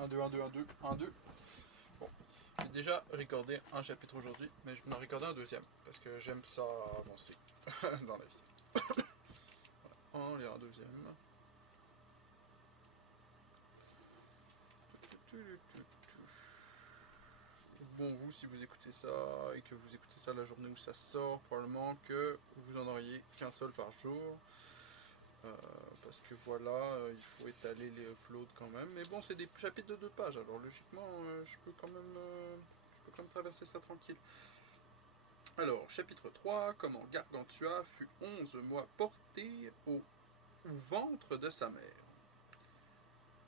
1, 2, 1, 2, 1, 2, 1, 2. Bon, j'ai déjà recordé un chapitre aujourd'hui, mais je vais en recorder un deuxième, parce que j'aime ça avancer dans la vie. Voilà, on lit un deuxième. Bon, vous, si vous écoutez ça, et que vous écoutez ça la journée où ça sort, probablement que vous en auriez qu'un seul par jour. Parce que voilà, il faut étaler les uploads quand même. Mais bon, c'est des chapitres de 2 pages, alors logiquement, je peux quand même traverser ça tranquille. Alors, chapitre 3, comment Gargantua fut 11 mois porté au ventre de sa mère.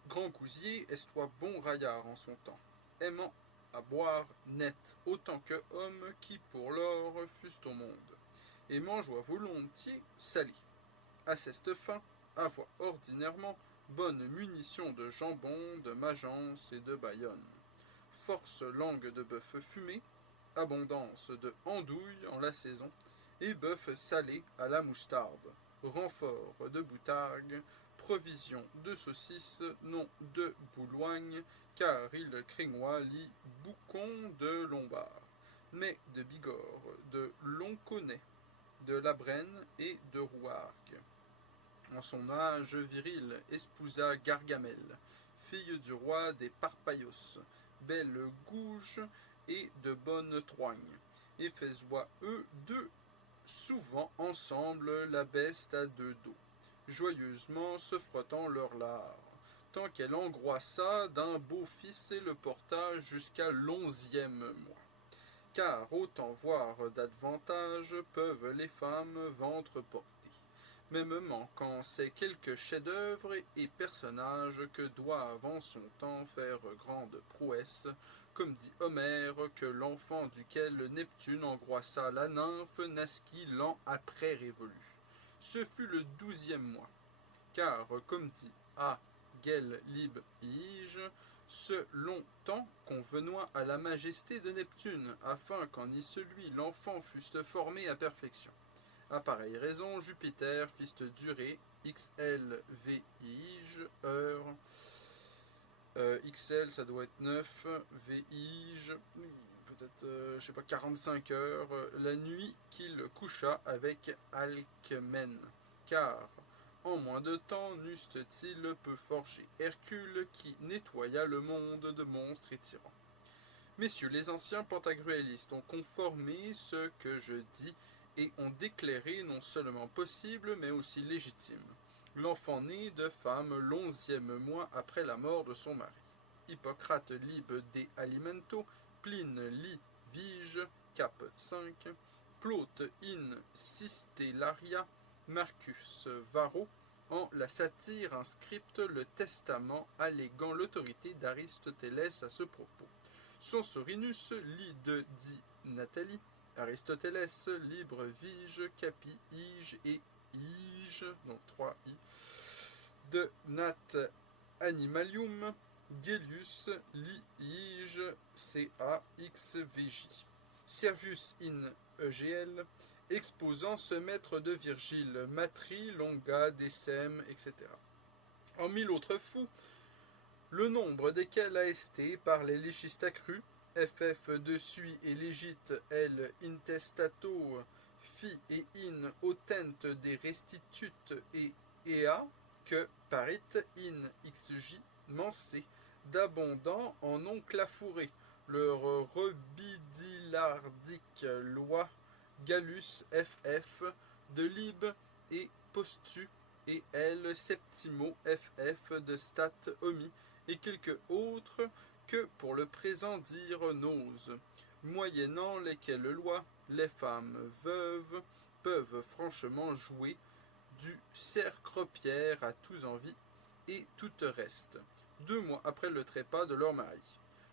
Grand Gousier, est-toi bon raillard en son temps, aimant à boire net, autant que homme qui pour l'or fussent au monde, et mangeoit volontiers salé. À cette fin, avoir ordinairement bonne munition de jambon, de magence et de bayonne, force langue de bœuf fumé, abondance de andouille en la saison, et bœuf salé à la moustarde, renfort de boutargue, provision de saucisses, non de boulogne, car il craignoit lit boucon de Lombard, mais de Bigorre, de Lonconnet, de Labrenne et de Rouargue. En son âge viril, espousa Gargamelle, fille du roi des Parpaillos, belle gouge et de bonne troigne, et faisoient eux deux souvent ensemble la beste à 2 dos, joyeusement se frottant leurs lards, tant qu'elle engroissa d'un beau fils et le porta jusqu'à l'11e mois. Car autant voir d'avantage peuvent les femmes ventre porter, mêmement quand c'est quelque chef-d'œuvre et personnage que doivent en son temps faire grande prouesse, comme dit Homère que l'enfant duquel Neptune engroissa la nymphe naskit l'an après révolu. Ce fut le 12e mois, car comme dit A. Gel lib ige, ce long temps convenoit à la majesté de Neptune, afin qu'en y celui l'enfant fusse formé à perfection. À pareille raison, Jupiter fist durer XL VIge heure. XL ça doit être 9, VIge peut-être, je sais pas, 45 heures, la nuit qu'il coucha avec Alcmène, car en moins de temps n'eussent-ils peu forgé Hercule qui nettoya le monde de monstres et tyrans. Messieurs, les anciens pentagruélistes ont conformé ce que je dis et ont déclaré non seulement possible, mais aussi légitime l'enfant né de femme l'11e mois après la mort de son mari. Hippocrate lib de alimento, Pline li vige, cap 5, Plaute in Sistellaria, Marcus Varro, en la satire inscripte le testament alléguant l'autorité d'Aristoteles à ce propos. Censorinus lit de dit Nathalie, Aristoteles, libre vige, capi, ige et ige, donc 3 i, de nat animalium, Gellius, li ige, ca xvj. Servius in EGL, exposant ce maître de Virgile, Matri, Longa, Décème, etc. En 1000 autres fous, le nombre desquels a esté par les légistes accrus, FF de sui et légite L intestato fi et in autent des restitut et ea que parit in xj mancé d'abondant en ont clafouré leur rebidilardique loi Gallus FF de lib et postu et L septimo FF de stat omi et quelques autres que pour le présent dire n'ose, moyennant lesquelles lois les femmes veuves peuvent franchement jouer du cercle-pierre à tous envies et tout reste, 2 mois après le trépas de leur mari.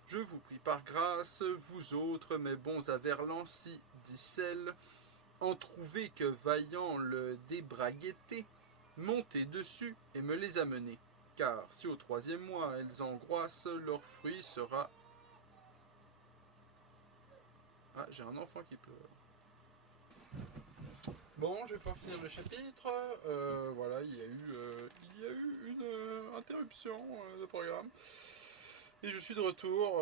Je vous prie par grâce, vous autres, mes bons averlans, si dicelle, en trouver que vaillant le débraguetter, montez dessus et me les amenez. Car si au 3e mois elles engroissent, leur fruit sera... Ah, j'ai un enfant qui pleure. Bon, je vais pouvoir finir le chapitre. Voilà, il y a eu une interruption de programme. Et je suis de retour.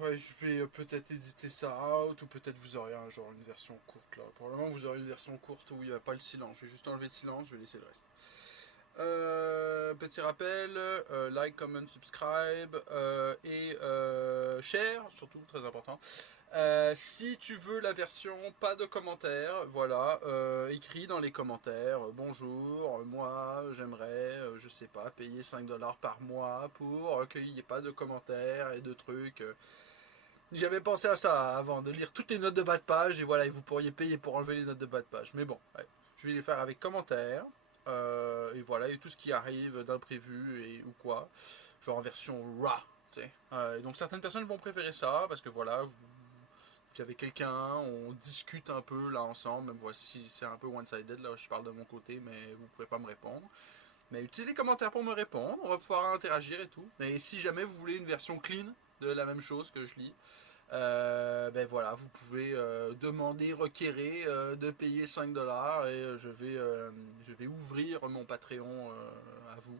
Ouais, je vais peut-être éditer ça out, ou peut-être vous aurez un genre une version courte là. Pour le moment, vous aurez une version courte où il n'y a pas le silence. Je vais juste enlever le silence, je vais laisser le reste. Petit rappel, like, comment, subscribe et share, surtout très important. Si tu veux la version pas de commentaires, voilà, écris dans les commentaires, bonjour, moi j'aimerais, je sais pas, payer 5$ par mois pour qu'il n'y ait pas de commentaires et de trucs. J'avais pensé à ça avant, de lire toutes les notes de bas de page, et voilà, et vous pourriez payer pour enlever les notes de bas de page. Mais bon, ouais, je vais les faire avec commentaires, et voilà, et tout ce qui arrive d'imprévu et ou quoi, genre en version raw, tu sais. Et donc certaines personnes vont préférer ça, parce que voilà, vous avez quelqu'un, on discute un peu là ensemble, même voici c'est un peu one-sided, là je parle de mon côté, mais vous pouvez pas me répondre. Mais utilisez les commentaires pour me répondre, on va pouvoir interagir et tout. Et si jamais vous voulez une version clean de la même chose que je lis, ben voilà, vous pouvez demander, requérir de payer 5$ et je vais ouvrir mon Patreon à vous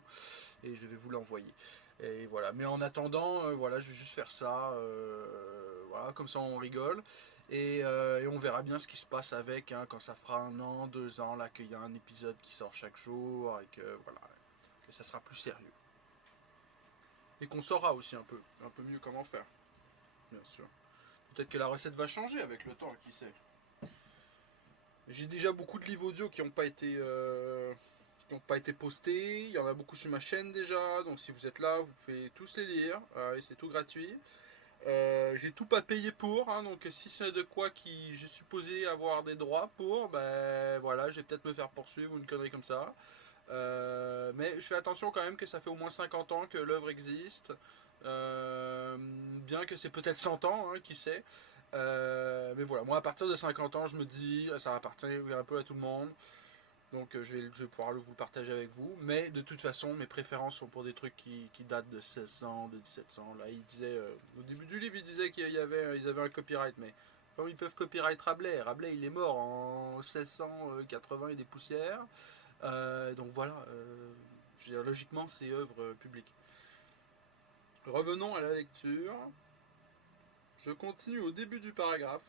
et je vais vous l'envoyer. Et voilà, mais en attendant, voilà, je vais juste faire ça, voilà, comme ça on rigole. Et on verra bien ce qui se passe avec, hein, quand ça fera 1 an, 2 ans, là, qu'il y a un épisode qui sort chaque jour, et que voilà, que ça sera plus sérieux. Et qu'on saura aussi un peu mieux comment faire, bien sûr. Peut-être que la recette va changer avec le temps, qui sait. J'ai déjà beaucoup de livres audio qui n'ont pas été postés. Il y en a beaucoup sur ma chaîne déjà. Donc si vous êtes là, vous pouvez tous les lire. Et c'est tout gratuit. J'ai tout pas payé pour. Hein, donc si c'est de quoi qui j'ai supposé avoir des droits pour, ben voilà, je vais peut-être me faire poursuivre ou une connerie comme ça. Mais je fais attention quand même que ça fait au moins 50 ans que l'œuvre existe. Bien que c'est peut-être 100 ans, hein, qui sait. Mais voilà, moi à partir de 50 ans, je me dis, ça appartient un peu à tout le monde. Donc je vais pouvoir vous le partager avec vous. Mais de toute façon, mes préférences sont pour des trucs qui datent de 1600, de 1700. Là, il disait, au début du livre, il disait qu'ils avaient un copyright. Mais comme ils peuvent copyright Rabelais, Rabelais il est mort en 1680 et des poussières. Donc voilà, je veux dire, logiquement, c'est œuvre publique. Revenons à la lecture. Je continue au début du paragraphe.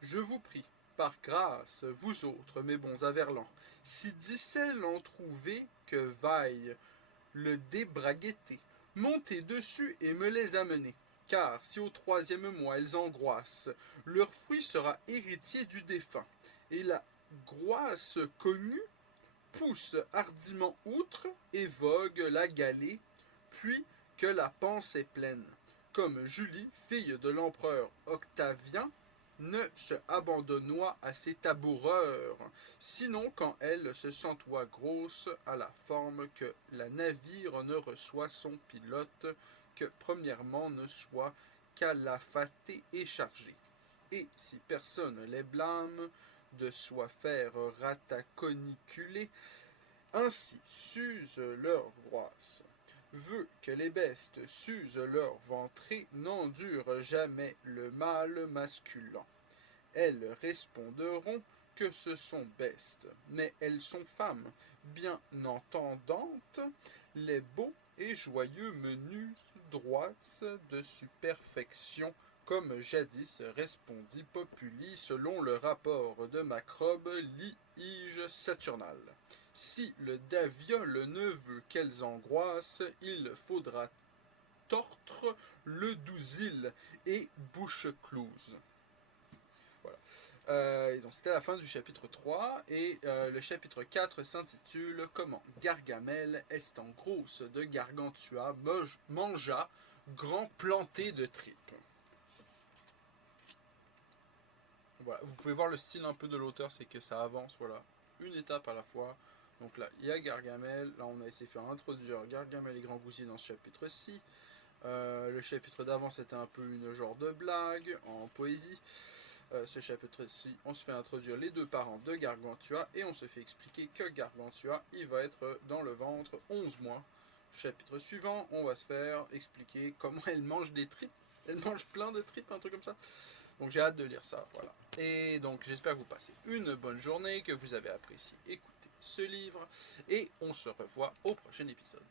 Je vous prie, par grâce, vous autres, mes bons averlans, si dicelles en trouvez que vaille le débraguetter, montez dessus et me les amenez. Car si au 3e mois elles angoissent, leur fruit sera héritier du défunt, et la groisse connue pousse hardiment outre et vogue la galée, puis que la panse est pleine. Comme Julie, fille de l'empereur Octavien, ne se abandonnoit à ses taboureurs, sinon quand elle se sentoit grosse à la forme que la navire ne reçoit son pilote, que premièrement ne soit calafaté et chargé. Et si personne les blâme, de soi faire rataconiculer, ainsi s'use leur groisse. Veut que les bestes s'usent leur ventrée, n'endurent jamais le mâle masculin. Elles répondront que ce sont bestes, mais elles sont femmes, bien entendantes, les beaux et joyeux menus droites de superfection, comme jadis répondit Populi selon le rapport de Macrobe, Liige Saturnal. Si le Daviol ne veut qu'elles angoissent, il faudra tordre le dousil et bouche close. Voilà. Et donc c'était la fin du chapitre 3, et le chapitre 4 s'intitule Comment Gargamel, estant grosse de Gargantua, mangea grand planté de tripes. Voilà, vous pouvez voir le style un peu de l'auteur, c'est que ça avance, voilà, une étape à la fois. Donc là, il y a Gargamel, là on a essayé de faire introduire Gargamel et Grand Goussier dans ce chapitre-ci. Le chapitre d'avant c'était un peu une genre de blague en poésie. Ce chapitre-ci, on se fait introduire les deux parents de Gargantua et on se fait expliquer que Gargantua, il va être dans le ventre 11 mois. Chapitre suivant, on va se faire expliquer comment elle mange des tripes. Elle mange plein de tripes, un truc comme ça. Donc j'ai hâte de lire ça, voilà. Et donc j'espère que vous passez une bonne journée, que vous avez apprécié écouter ce livre, et on se revoit au prochain épisode.